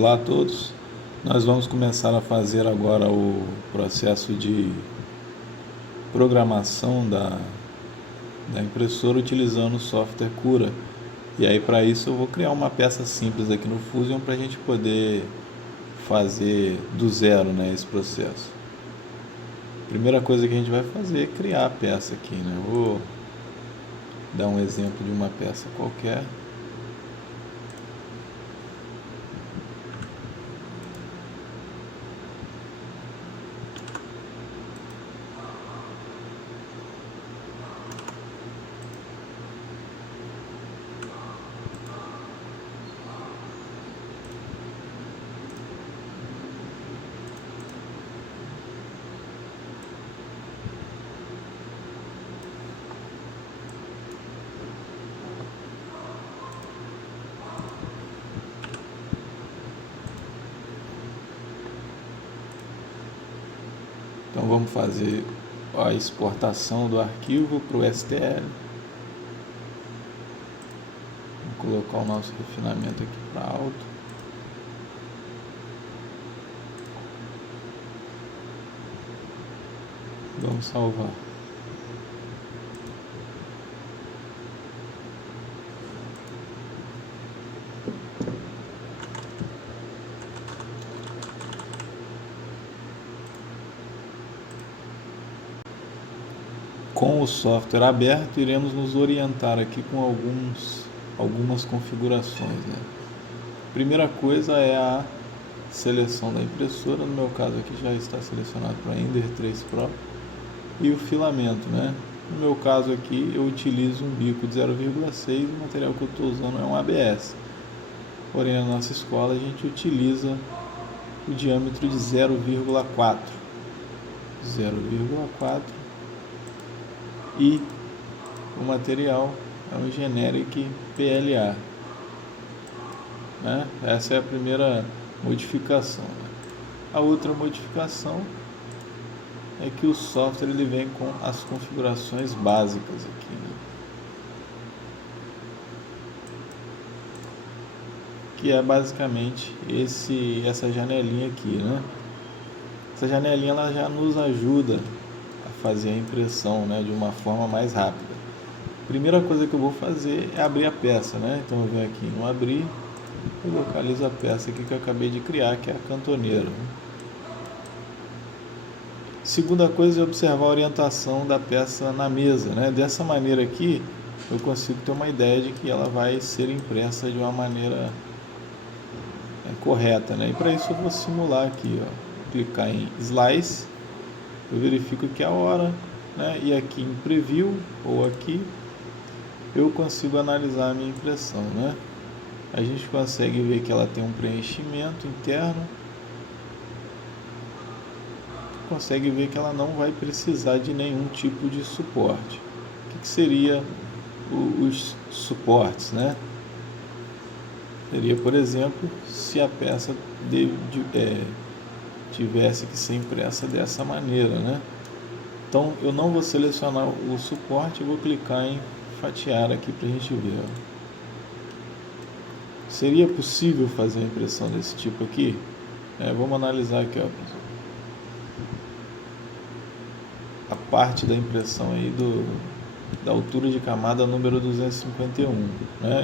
Olá a todos, nós vamos começar a fazer agora o processo de programação da impressora utilizando o software Cura. E aí para isso eu vou criar uma peça simples aqui no Fusion para a gente poder fazer do zero, esse processo. Primeira coisa que a gente vai fazer é criar a peça aqui, Eu vou dar um exemplo de uma peça qualquer. Então vamos fazer a exportação do arquivo para o STL. Vamos colocar o nosso refinamento aqui para alto. Vamos salvar. Com o software aberto, iremos nos orientar aqui com algumas configurações. Primeira coisa é a seleção da impressora. No meu caso aqui já está selecionado para Ender 3 Pro. E o filamento, No meu caso aqui eu utilizo um bico de 0,6, o material que eu estou usando é um ABS. Porém na nossa escola a gente utiliza o diâmetro de 0,4. E o material é um Generic PLA. Essa é a primeira modificação. A outra modificação é que o software ele vem com as configurações básicas aqui, que é basicamente essa janelinha aqui, Essa janelinha ela já nos ajuda a fazer a impressão, de uma forma mais rápida. Primeira coisa que eu vou fazer é abrir a peça, Então eu venho aqui no abrir e localizo a peça aqui que eu acabei de criar, que é a cantoneira. Segunda coisa é observar a orientação da peça na mesa, Dessa maneira aqui eu consigo ter uma ideia de que ela vai ser impressa de uma maneira correta, E para isso eu vou simular aqui, clicar em Slice, eu verifico que a hora, e aqui em Preview ou aqui eu consigo analisar a minha impressão, A gente consegue ver que ela tem um preenchimento interno, consegue ver que ela não vai precisar de nenhum tipo de suporte. O que seria os suportes, Seria, por exemplo, se a peça tivesse que ser impressa dessa maneira, Então eu não vou selecionar o suporte, eu vou clicar em fatiar aqui para a gente ver. Seria possível fazer a impressão desse tipo aqui? Vamos analisar aqui, a parte da impressão aí da altura de camada número 251,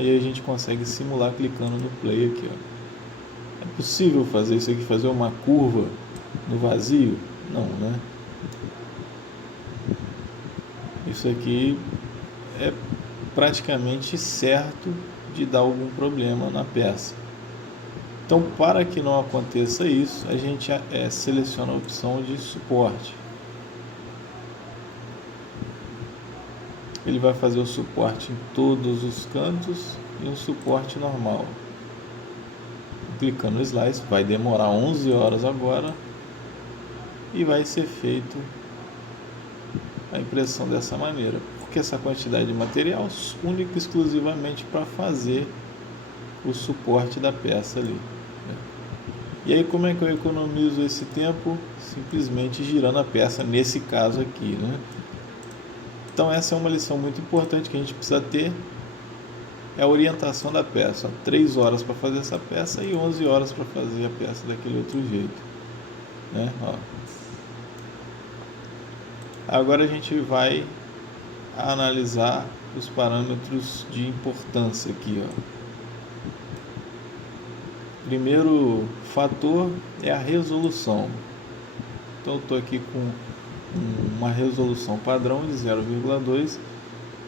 E a gente consegue simular clicando no play aqui, É possível fazer isso aqui, fazer uma curva no vazio? Não, Isso aqui é praticamente certo de dar algum problema na peça. Então, para que não aconteça isso, a gente seleciona a opção de suporte. Ele vai fazer o suporte em todos os cantos e um suporte normal. Clicando no Slice, vai demorar 11 horas agora e vai ser feito a impressão dessa maneira, porque essa quantidade de material única e exclusivamente para fazer o suporte da peça ali. E aí como é que eu economizo esse tempo? Simplesmente girando a peça, nesse caso aqui, Então essa é uma lição muito importante que a gente precisa ter é a orientação da peça. 3 horas para fazer essa peça e 11 horas para fazer a peça daquele outro jeito, né? Ó. Agora a gente vai analisar os parâmetros de importância aqui, ó. Primeiro fator é a resolução. Então eu estou aqui com uma resolução padrão de 0,2.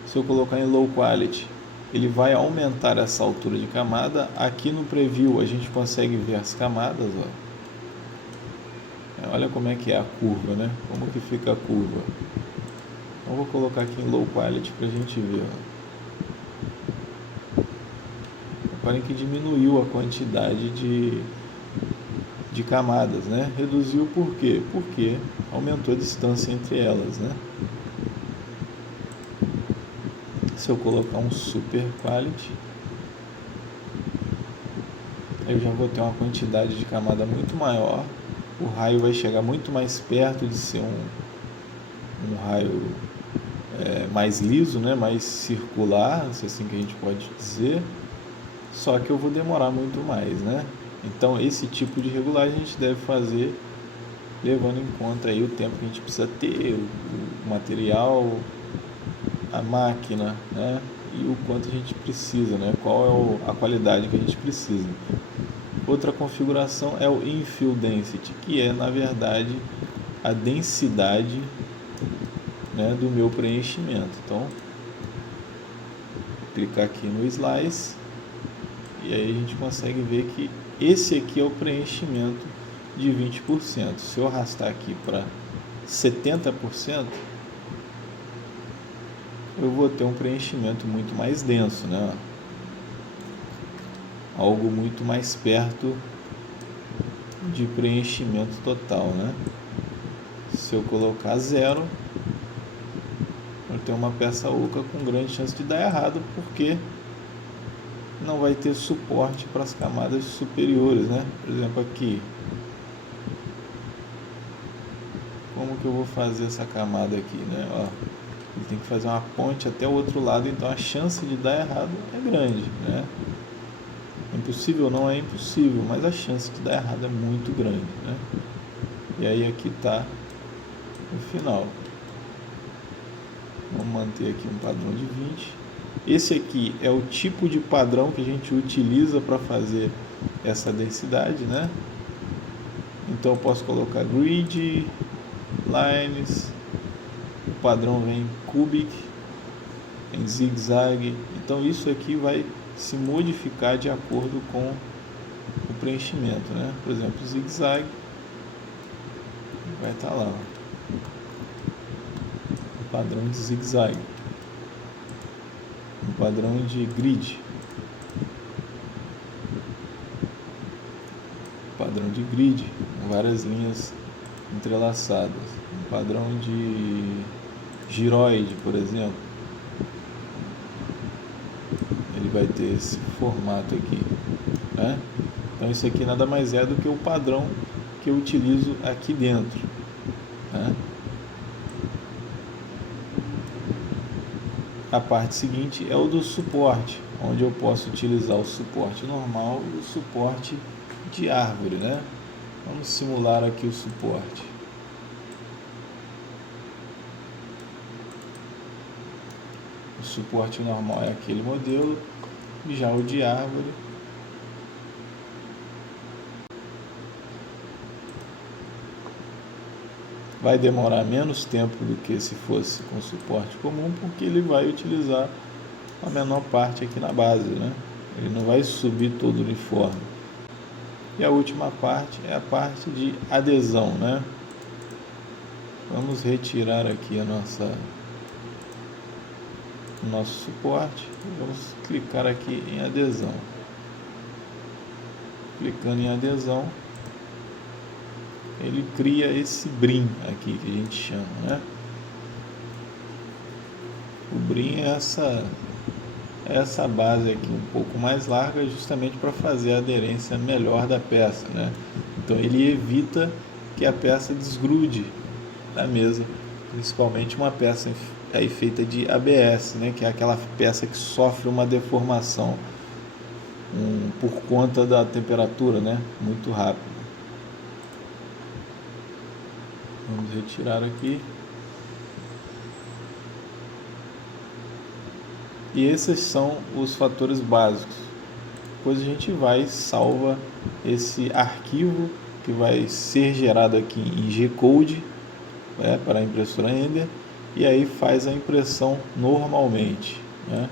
Se eu colocar em low quality, ele vai aumentar essa altura de camada. Aqui no preview a gente consegue ver as camadas, ó. Olha como é que é a curva, né? Como que fica a curva. Então vou colocar aqui em low quality para a gente ver, ó. Reparem que diminuiu a quantidade de camadas, né? Reduziu por quê? Porque aumentou a distância entre elas, né? Se eu colocar um super quality, eu já vou ter uma quantidade de camada muito maior. O raio vai chegar muito mais perto de ser um raio mais liso, né? Mais circular, se assim que a gente pode dizer. Só que eu vou demorar muito mais, né? Então esse tipo de regulagem a gente deve fazer levando em conta aí o tempo que a gente precisa ter, o material, a máquina, né? E o quanto a gente precisa, né? Qual é a qualidade que a gente precisa. Outra configuração é o Infill Density, que é, na verdade, a densidade, né, do meu preenchimento. Então, vou clicar aqui no Slice e aí a gente consegue ver que esse aqui é o preenchimento de 20%. Se eu arrastar aqui para 70%, eu vou ter um preenchimento muito mais denso, né? Algo muito mais perto de preenchimento total, né? Se eu colocar 0, eu tenho uma peça oca com grande chance de dar errado, porque não vai ter suporte para as camadas superiores, né? Por exemplo, aqui, como que eu vou fazer essa camada aqui, né? Ó, ele tem que fazer uma ponte até o outro lado, então a chance de dar errado é grande, né? Impossível não é impossível, mas a chance de dar errado é muito grande, né? E aí aqui está o final. Vamos manter aqui um padrão de 20. Esse aqui é o tipo de padrão que a gente utiliza para fazer essa densidade, né? Então eu posso colocar grid, lines, o padrão vem cubic, em zig-zag. Então isso aqui vai se modificar de acordo com o preenchimento, né? Por exemplo, zig-zag vai estar lá, ó, o padrão de zig-zag, um padrão de grid, padrão de grid, com várias linhas entrelaçadas, um padrão de giroide, por exemplo, ele vai ter esse formato aqui, né? Então isso aqui nada mais é do que o padrão que eu utilizo aqui dentro, né? A parte seguinte é o do suporte, onde eu posso utilizar o suporte normal e o suporte de árvore, né? Vamos simular aqui o suporte. O suporte normal é aquele modelo, e já o de árvore vai demorar menos tempo do que se fosse com suporte comum, porque ele vai utilizar a menor parte aqui na base, né? Ele não vai subir todo o uniforme. E a última parte é a parte de adesão, né? Vamos retirar aqui o nosso suporte e vamos clicar aqui em adesão. Clicando em adesão, ele cria esse brim aqui que a gente chama, né? O brim é essa base aqui um pouco mais larga, justamente para fazer a aderência melhor da peça, né? Então ele evita que a peça desgrude da mesa, principalmente uma peça aí feita de ABS, né, que é aquela peça que sofre uma deformação por conta da temperatura, né, muito rápida. Vamos retirar aqui. E esses são os fatores básicos. Depois a gente vai salva esse arquivo que vai ser gerado aqui em G-Code, para a impressora Ender, e aí faz a impressão normalmente, né?